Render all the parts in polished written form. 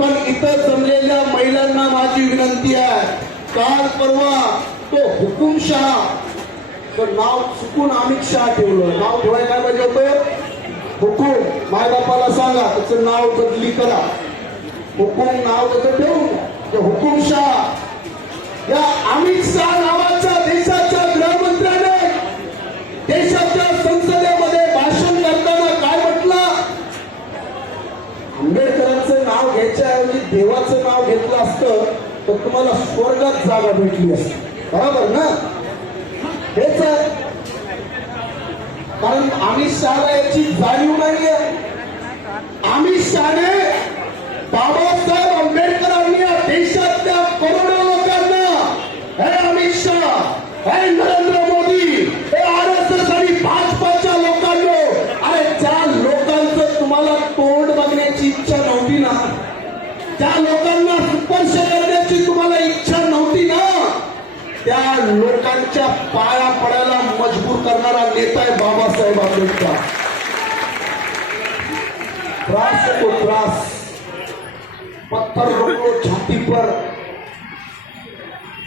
पण इथं जमलेल्या महिलांना माझी विनंती आहे, काल परवा तो हुकुमशहा, तर नाव चुकून अमित शहा ठेवलं, नाव ठेवायला काय पाहिजे होतं हुकुम. मायबापाला सांगा त्याचं नाव बदली करा, हुकुम नाव त्याचं ठेवून द्या. हुकुमशहा या अमित शहा नावाच्या देशाच्या गृहमंत्र्याने देशाच्या संसदेमध्ये भाषण करताना काय म्हटलं, आंबेडकरांचं नाव घ्यायच्याऐवजी देवाचं नाव घेतलं असतं तर तुम्हाला स्वर्गात जागा भेटली असती. बरोबर ना? हेच आहे. कारण अमित शहाला याची जाणीव नाहीये. अमित शहाने बाबासाहेब आंबेडकरांनी या देशातल्या करोडो लोकांना, हे अमित शहा, हे नरेंद्र मोदी, हे RSS आणि भाजपाच्या लोकांना, अरे ज्या लोकांचं तुम्हाला तोंड बघण्याची इच्छा नव्हती ना, त्या लोकांना स्पर्श करण्याची तुम्हाला इच्छा नव्हती ना, त्या लोकांच्या पाया पडायला मजबूर करणारा नेता आहे बाबासाहेब आंबेडकर. त्रास तो त्रास, पत्थर रोको छाती पर.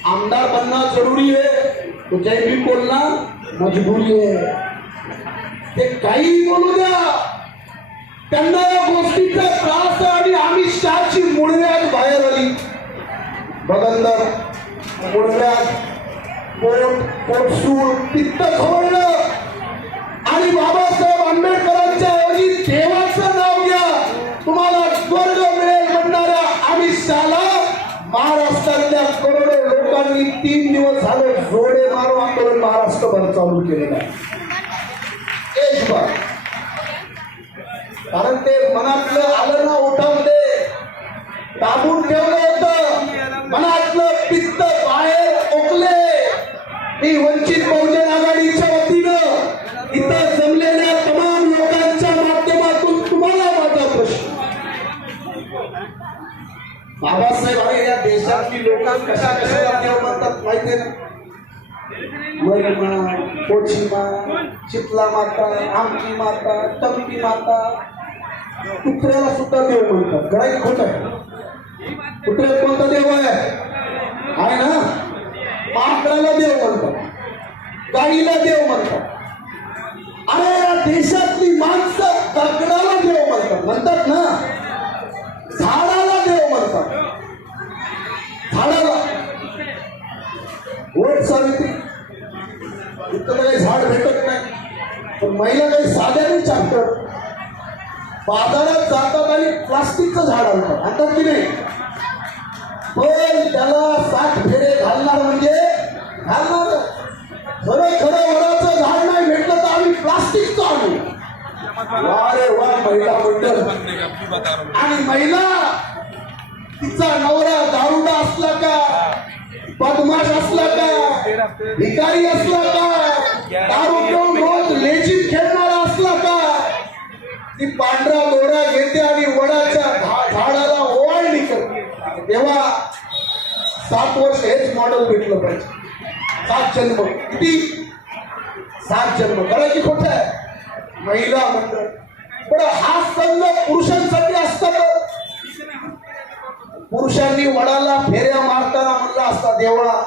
आमदार बनना जरूरी है तो जय भी बोलना मजबूरी है. ते काही बोलू द्या, त्यांना या गोष्टीचा त्रास आहे. आणि अमित शहाची मुळव्याध बाहेर आली, बगंदर मुळव्याध, पोटसूळ, पित्त खवळलं. आणि बाबासाहेब आंबेडकरांच्या ऐवजी देवाचं नाव घ्या, तुम्हाला स्वर्ग मिळेल म्हणणाऱ्या अमित शहाला महाराष्ट्रातल्या करोडो लोकांनी 3 दिवस झाले जोडे मारो आंदोलन महाराष्ट्रभर चालू केलेलं आहे. देशभर. कारण ते मनातलं आलं ना ओठामध्ये, दाबून ठेवलं होतं, मनातलं पित्त बाहेर ओकले. ही वंचित बहुजन आघाडीच्या वतीनं इथं जमलेल्या तमाम लोकांच्या माध्यमातून तुम्हाला माझा प्रश्न, बाबासाहेब अरे या देशातली लोक कशा कशाला देव म्हणतात माहिती ना, महिमा, पोचीमा, चितला माता, आमची माता, टमकी माता. कुत्र्याला सुद्धा देव म्हणतात. काय खोट आहे? कुत्र्यात कोणता देव आहे ना? माकडाला देव म्हणतात, गाईला देव म्हणतात. अरे या देशातली माणसं दगडाला देव म्हणतात ना, झाडाला देव म्हणतात, झाडाला. वट सावित्री इतकं काही झाड भेटत नाही, पण महिला काही साध्याने चालतात. बाजारात जातात आणि प्लास्टिकचं झाड आणतात की नाही, पण त्याला 60 फेरे घालणार म्हणजे घालणार. खरं वडाचं झाड नाही भेटलं तर आम्ही प्लास्टिकचं आणू. वारे वा महिला मंडळ. आणि महिला, तिचा नवरा दारुडा असला का, बदमाश असला का, भिकारी असला का, दारू पिऊन रोज लेझीम खेळणारा असला का, ती पांढरा दोरा घेते आणि वडाच्या झाडाला ओवाळणी करते. तेव्हा 7 वर्ष हेच मॉडेल भेटलं पाहिजे. 7 जन्म. किती? 7 जन्म. करायची खोट आहे महिला मंडळ. पण हा संघ पुरुषांसाठी असतात. पुरुषांनी वडाला फेऱ्या मारताना म्हणला असता, देवा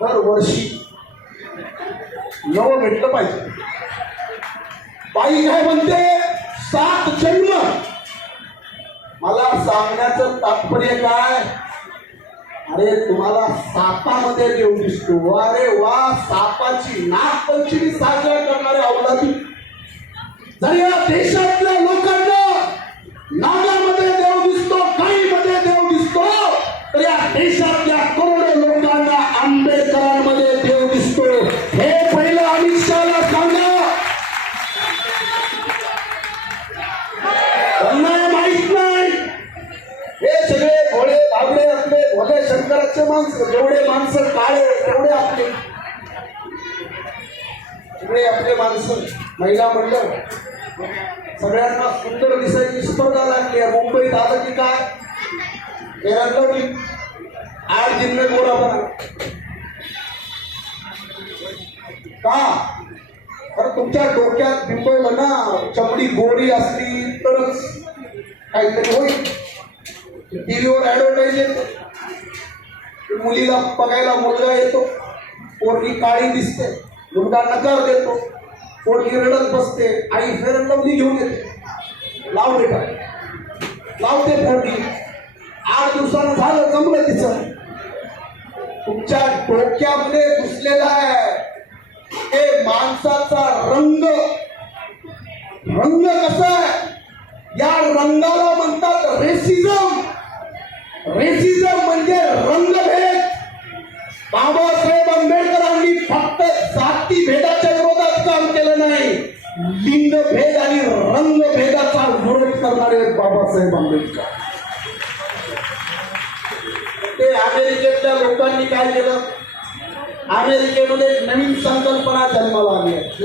दरवर्षी नवं भेटलं पाहिजे. बाई काय म्हणते, 7 जन्म. मला सांगण्याचं तात्पर्य काय, अरे तुम्हाला सापामध्ये देव दिसतो. अरे वा, सापाची नागपंचमी साजरा करणारे अवलादी. जर या देशातल्या लोकांना नागामध्ये देव दिसतो, गाईमध्ये देव दिसतो, तर या देशातल्या करोडो लोकांना आंबेडकरांमध्ये देव दिसतो. हे पहिलं अमित शहाला सांगा. त्यांना माहित नाही. हे सगळे भोळे भाबडे आपले भोले शंकराचे माणसं, जेवढे माणसं काळे तेवढे आपले, सगळे आपले माणसं. महिला मंडळ सगळ्यांना सुंदर दिसायची स्पर्धा लागली आहे. मुंबईत आलं की काय, हे रंगवली 8 दिन में गोरा बना का? खरं तुमच्या डोक्यात बिंबवलं ना, चमडी गोरी असली तरच काहीतरी होईल. टीव्हीवर ऍडव्हर्टाईज येते, मुलीला बघायला मुलगा येतो, पोरगी काळी दिसते, मुलगा नकार देतो, पोरगी रडत बसते, आई फेर लवली घेऊन येते, लाव बेटा, लावते पोरगी. 8 दिवसानं झालं, जमलं तिचं. तुमच्या डोक्यामध्ये घुसलेला आहे हे माणसाचा रंग. रंग कसा आहे, या रंगाला म्हणतात रेसिझम. रेसिझम म्हणजे रंगभेद. बाबासाहेब आंबेडकरांनी फक्त जाती भेदाच्या विरोधात काम केलं नाही, लिंगभेद आणि रंगभेदाचा विरोध करणारे आहेत बाबासाहेब आंबेडकर. ते अमेरिकेतल्या लोकांनी काय केलं, अमेरिकेमध्ये एक नवीन संकल्पना जन्माला आली आहे.